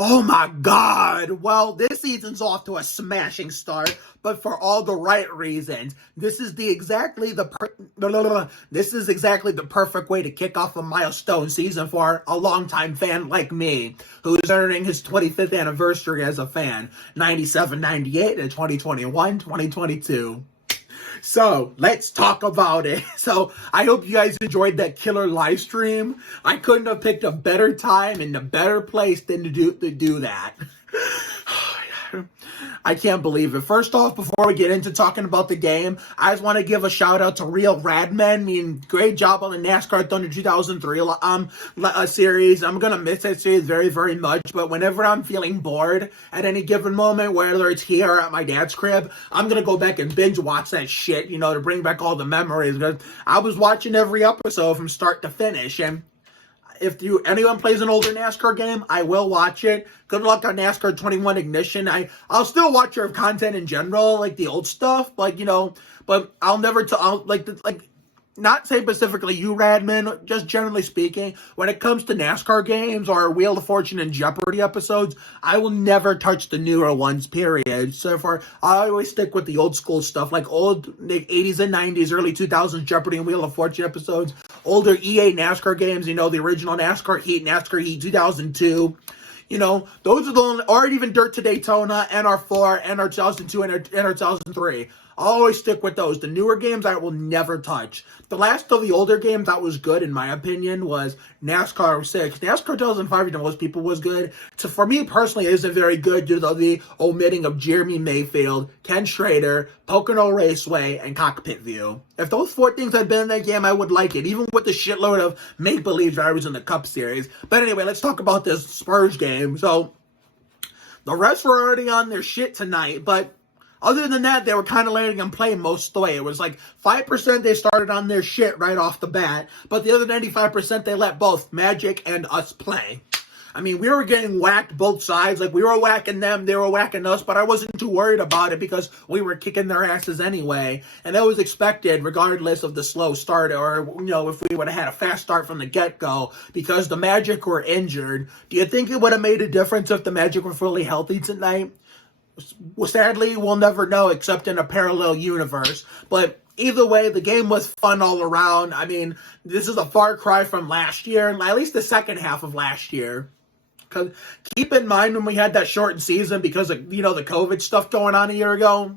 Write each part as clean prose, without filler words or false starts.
Oh my God. Well, this season's off to a smashing start, but for all the right reasons. This is exactly the perfect way to kick off a milestone season for a longtime fan like me, who is earning his 25th anniversary as a fan, 97, 98, and 2021, 2022. So let's talk about it. So I hope you guys enjoyed that killer live stream. I couldn't have picked a better time and a better place than to do that. I can't believe it. First off, before we get into talking about the game, I just want to give a shout out to Real Radmen. I mean, great job on the NASCAR Thunder 2003 series. I'm going to miss that series very, very much, but whenever I'm feeling bored at any given moment, whether it's here or at my dad's crib, I'm going to go back and binge watch that shit, to bring back all the memories. I was watching every episode from start to finish, and if anyone plays an older NASCAR game, I will watch it. Good luck on NASCAR 21 Ignition. I'll still watch your content in general, like the old stuff, but I'll never not say specifically you, Radman, just generally speaking, when it comes to NASCAR games or Wheel of Fortune and Jeopardy episodes, I will never touch the newer ones, period. So far, I always stick with the old school stuff, like old 80s and 90s, early 2000s Jeopardy and Wheel of Fortune episodes, older EA NASCAR games, the original NASCAR Heat 2002. Those are the only, or even Dirt to Daytona, NR4, NR 2002, and NR 2003. I'll always stick with those. The newer games I will never touch. The last of the older games that was good, in my opinion, was NASCAR 6. NASCAR 2005 to most people was good. So for me personally, it isn't very good due to the omitting of Jeremy Mayfield, Ken Schrader, Pocono Raceway, and Cockpit View. If those four things had been in that game, I would like it, even with the shitload of make-believe drivers in the Cup Series. But anyway, let's talk about this Spurs game. So the refs were already on their shit tonight, but other than that, they were kind of letting them play most of the way. It was like 5% they started on their shit right off the bat, but the other 95% they let both Magic and us play. I mean, we were getting whacked both sides. Like, we were whacking them, they were whacking us, but I wasn't too worried about it because we were kicking their asses anyway. And that was expected regardless of the slow start or, if we would have had a fast start from the get-go because the Magic were injured. Do you think it would have made a difference if the Magic were fully healthy tonight? Well, sadly, we'll never know except in a parallel universe. But either way, the game was fun all around. I mean, this is a far cry from last year, at least the second half of last year. Because keep in mind when we had that shortened season because of, the COVID stuff going on a year ago,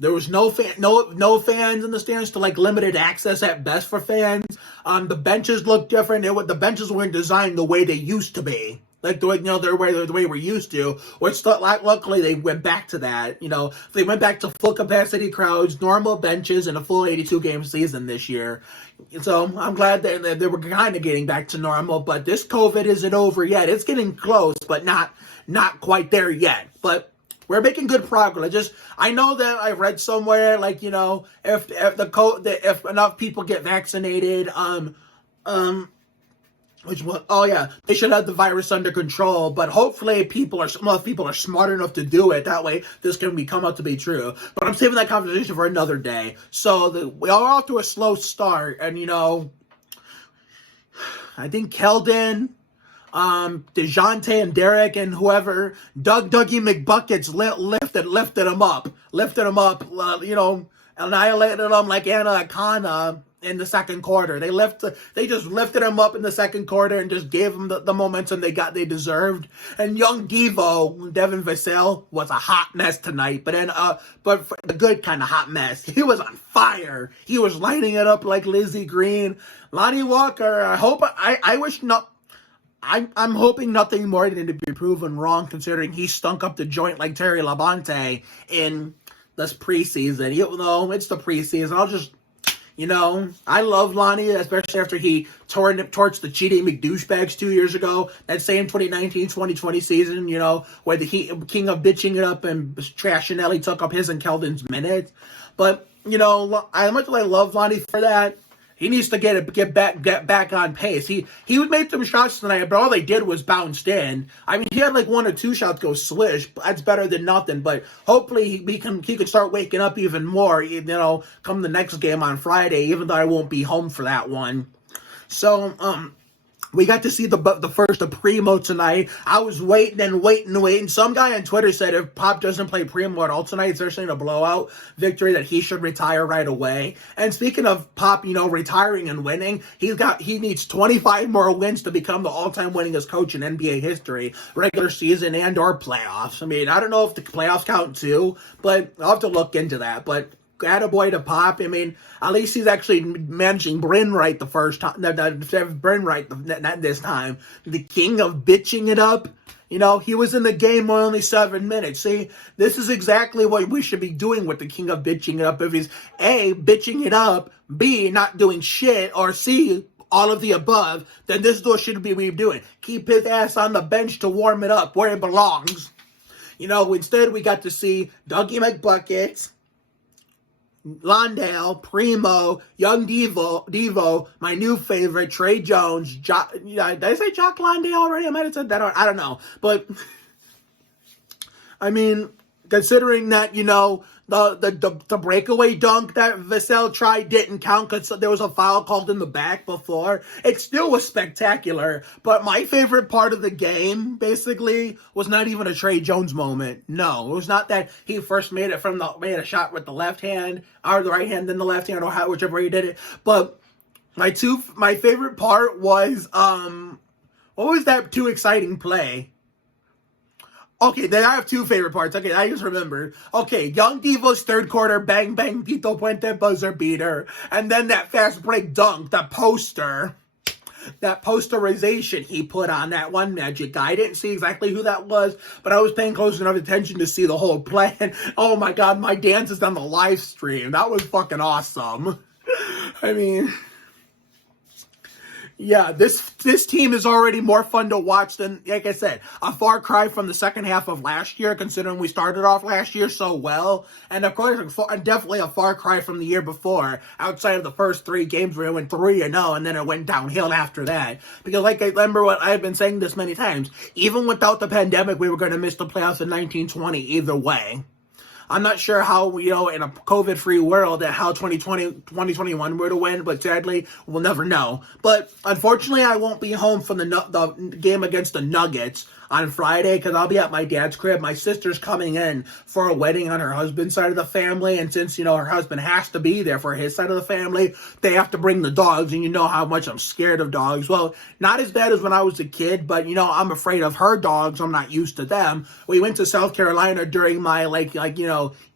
there was no fans in the stands to limited access at best for fans. The benches looked different. The benches weren't designed the way they used to be. Like the way we're used to. Which luckily they went back to that. They went back to full capacity crowds, normal benches, and a full 82 game season this year. So I'm glad that they were kind of getting back to normal. But this COVID isn't over yet. It's getting close, but not quite there yet. But we're making good progress. I know that I read somewhere if enough people get vaccinated, they should have the virus under control, but hopefully enough people are smart enough to do it. That way, this can come out to be true. But I'm saving that conversation for another day. So we are off to a slow start, and I think Keldon, DeJounte and Derek and whoever, Dougie McBuckets lifted him up, annihilated him like Anna Akana in the second quarter. They just lifted him up in the second quarter and just gave him the momentum they deserved. And young Devo, Devin Vassell, was a hot mess tonight, but a good kind of hot mess. He was on fire. He was lighting it up like Lizzie Green. Lonnie Walker, I'm hoping nothing more than to be proven wrong, considering he stunk up the joint like Terry Labonte in this preseason. Even though it's the preseason, I love Lonnie, especially after he torched the cheating McDouchebags 2 years ago. That same 2019-2020 season, where the king of bitching it up and trashing Ellie took up his and Keldon's minutes. But, I love Lonnie for that. He needs to get back on pace. He would make some shots tonight, but all they did was bounced in. I mean, he had one or two shots go swish. That's better than nothing. But hopefully he can start waking up even more. Come the next game on Friday, even though I won't be home for that one. So We got to see the first of Primo tonight. I was waiting and waiting and waiting. Some guy on Twitter said if Pop doesn't play Primo at all tonight, it's actually a blowout victory that he should retire right away. And speaking of Pop, retiring and winning, he needs 25 more wins to become the all-time winningest coach in NBA history, regular season and or playoffs. I mean, I don't know if the playoffs count too, but I'll have to look into that. But attaboy to Pop. I mean, at least he's actually managing Bryn right the first time. Bryn right, not this time. The king of bitching it up. He was in the game for only 7 minutes. See, this is exactly what we should be doing with the king of bitching it up. If he's A, bitching it up, B, not doing shit, or C, all of the above, then this is what should be we doing. Keep his ass on the bench to warm it up where it belongs. Instead we got to see Dougie McBuckets, Londale, Primo, Young Devo, my new favorite, Trey Jones. Did I say Jock Londale already? I might have said that. I don't know. But, I mean, considering that, the breakaway dunk that Vassell tried didn't count because there was a foul called in the back before. It still was spectacular. But my favorite part of the game, basically, was not even a Trey Jones moment. No, it was not that he first made a shot with the left hand, or the right hand, then the left hand, or whichever way he did it. But my favorite part was, what was that too exciting play? Okay, then I have two favorite parts. Okay, I just remembered. Okay, Young Devo's third quarter bang bang Tito Puente buzzer beater. And then that fast break dunk, that posterization he put on that one Magic guy. I didn't see exactly who that was, but I was paying close enough attention to see the whole play. And oh my God, my dance is on the live stream. That was fucking awesome. I mean, yeah, this team is already more fun to watch than, like I said, a far cry from the second half of last year, considering we started off last year so well. And of course, definitely a far cry from the year before, outside of the first 3 games where it went 3-0, and then it went downhill after that. Because like I remember what I've been saying this many times, even without the pandemic, we were going to miss the playoffs in 1920 either way. I'm not sure how, in a COVID-free world, that how 2021 were to win, but sadly, we'll never know. But unfortunately, I won't be home for the game against the Nuggets on Friday because I'll be at my dad's crib. My sister's coming in for a wedding on her husband's side of the family, and since, her husband has to be there for his side of the family, they have to bring the dogs, and you know how much I'm scared of dogs. Well, not as bad as when I was a kid, but, I'm afraid of her dogs. I'm not used to them. We went to South Carolina during my,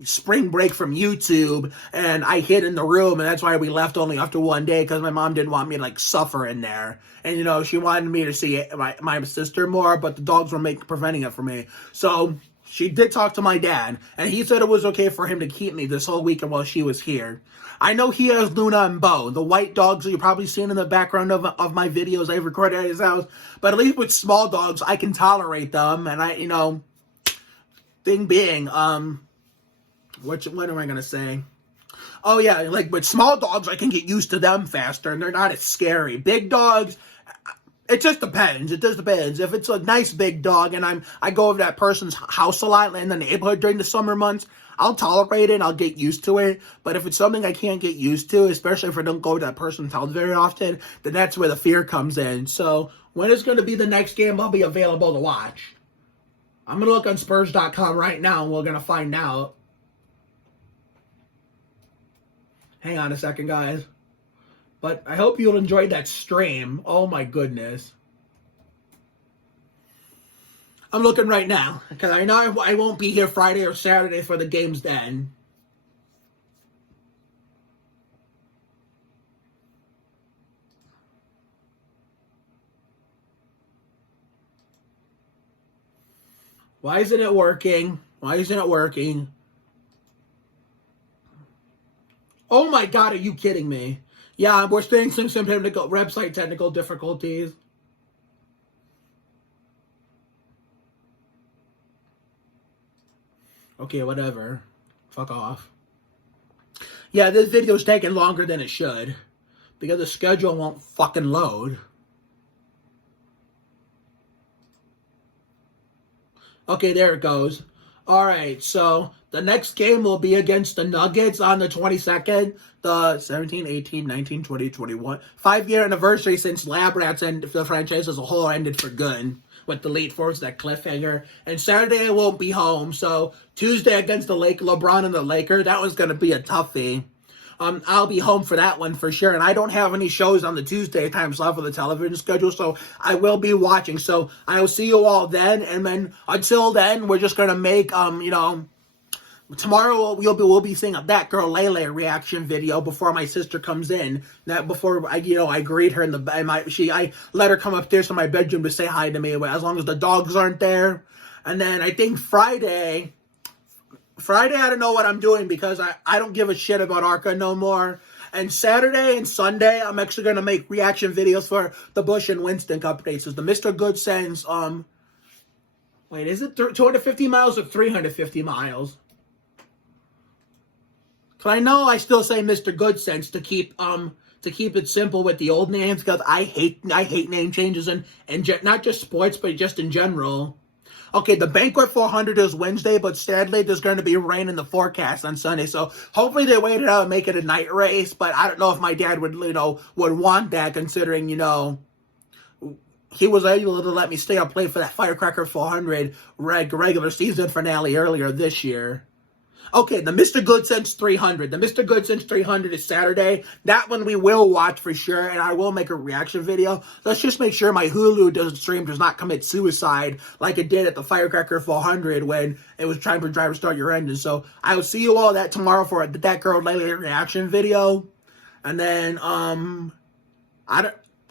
spring break from YouTube, and I hid in the room, and that's why we left only after one day, because my mom didn't want me to, suffer in there. And, she wanted me to see my sister more, but the dogs were preventing it from me. So she did talk to my dad, and he said it was okay for him to keep me this whole weekend while she was here. I know he has Luna and Bo, the white dogs that you're probably seeing in the background of my videos I've recorded at his house. But at least with small dogs, I can tolerate them. And thing being, what am I going to say? Oh yeah, with small dogs, I can get used to them faster, and they're not as scary. Big dogs, it just depends. It just depends. If it's a nice big dog, and I go over to that person's house a lot in the neighborhood during the summer months, I'll tolerate it, and I'll get used to it. But if it's something I can't get used to, especially if I don't go to that person's house very often, then that's where the fear comes in. So when is going to be the next game I'll be available to watch? I'm going to look on Spurs.com right now, and we're going to find out. Hang on a second, guys. But I hope you'll enjoy that stream. Oh, my goodness. I'm looking right now, because I know I won't be here Friday or Saturday for the games then. Why isn't it working? Why isn't it working? Oh my God, are you kidding me? Yeah, we're experiencing some website technical difficulties. Okay, whatever. Fuck off. Yeah, this video's taking longer than it should, because the schedule won't fucking load. Okay, there it goes. All right, so the next game will be against the Nuggets on the 22nd, the 17, 18, 19, 20, 21. 5-year anniversary since Lab Rats and the franchise as a whole ended for good with the late fourths, that cliffhanger. And Saturday I won't be home, so Tuesday against the LeBron and the Lakers, that one's going to be a toughie. I'll be home for that one for sure. And I don't have any shows on the Tuesday time slot for the television schedule, so I will be watching. So I'll see you all then. And then until then, we're just going to make, tomorrow we'll be seeing a That Girl Lele reaction video before my sister comes in. Before I greet her I let her come upstairs to my bedroom to say hi to me, as long as the dogs aren't there. And then I think Friday, I don't know what I'm doing because I don't give a shit about Arca no more. And Saturday and Sunday, I'm actually going to make reaction videos for the Bush and Winston Cup races. The Mr. Good Sense, wait, is it 250 miles or 350 miles? Because I know I still say Mr. Good Sense to keep it simple with the old names, because I hate name changes and not just sports, but just in general. Okay, the Banquet 400 is Wednesday, but sadly there's going to be rain in the forecast on Sunday. So hopefully they wait it out and make it a night race. But I don't know if my dad would want that, considering, he was able to let me stay up late for that Firecracker 400 regular season finale earlier this year. Okay, the Mr. Good Sense 300. The Mr. Good Sense 300 is Saturday. That one we will watch for sure, and I will make a reaction video. Let's just make sure my Hulu stream does not commit suicide like it did at the Firecracker 400 when it was trying to drive Start Your Engine. So I will see you all tomorrow for That Girl Lately reaction video. And then,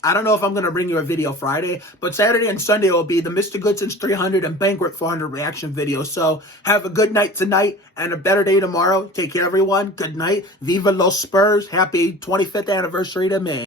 I don't know if I'm going to bring you a video Friday, but Saturday and Sunday will be the Mr. Good Sense 300 and Banquet 400 reaction videos. So have a good night tonight and a better day tomorrow. Take care, everyone. Good night. Viva los Spurs. Happy 25th anniversary to me.